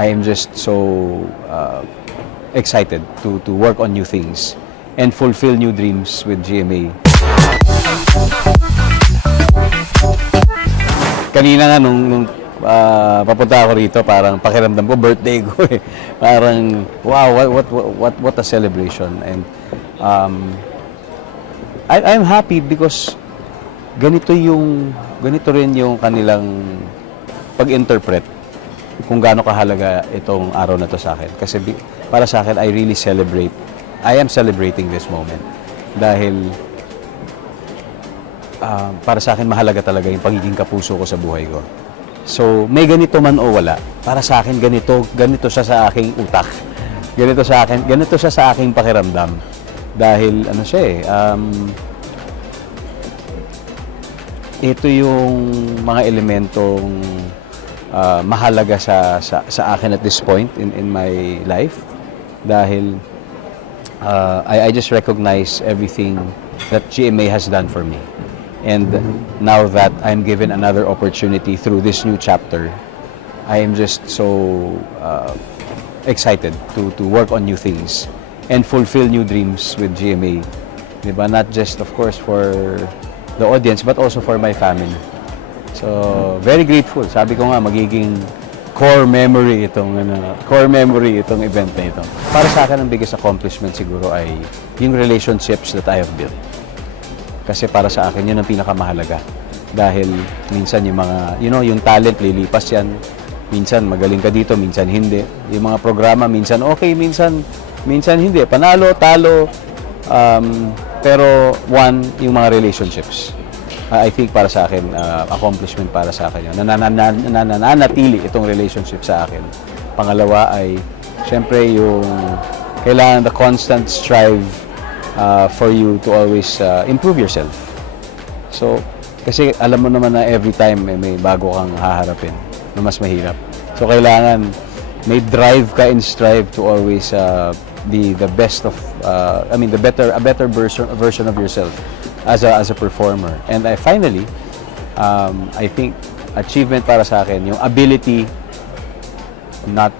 I am just so excited to work on new things and fulfill new dreams with GMA. Kanina nga nung papunta ako rito, parang pakiramdam ko birthday ko eh. Parang wow, what a celebration. And I'm happy because ganito rin yung kanilang pag-interpret kung gaano kahalaga itong araw na to sa akin. Kasi para sa akin, I am celebrating this moment. Dahil para sa akin, mahalaga talaga yung pagiging kapuso ko sa buhay ko. So, may ganito man o wala, para sa akin, ganito siya sa aking utak. Ganito siya sa aking pakiramdam. Dahil, ano siya eh, ito yung mga elementong mahalaga sa akin at this point in my life. Dahil I just recognize everything that GMA has done for me. And now that I'm given another opportunity through this new chapter, I am just so excited to work on new things and fulfill new dreams with GMA. Diba? Not just, of course, for the audience, but also for my family. So, very grateful. Sabi ko nga, magiging core memory itong event na ito. Para sa akin, ang biggest accomplishment siguro ay yung relationships that I have built. Kasi para sa akin, yun ang pinakamahalaga. Dahil minsan yung mga, yung talent, lilipas yan. Minsan magaling ka dito, minsan hindi. Yung mga programa, minsan okay, minsan hindi. Panalo, talo. Pero yung mga relationships. I think para sa akin, accomplishment para sa akin yun. Nananatili itong relationship sa akin. Pangalawa ay, syempre yung kailangan the constant strive for you to always improve yourself. So, kasi alam mo naman na every time may bago kang haharapin na mas mahirap. So, kailangan may drive ka and strive to always be the best of, a better version of yourself as a performer. And I finally, I think, achievement para sa akin, yung ability, the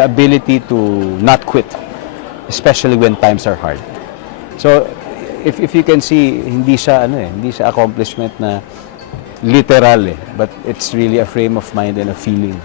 ability to not quit, especially when times are hard. So, if you can see, hindi siya accomplishment na literal but it's really a frame of mind and a feeling.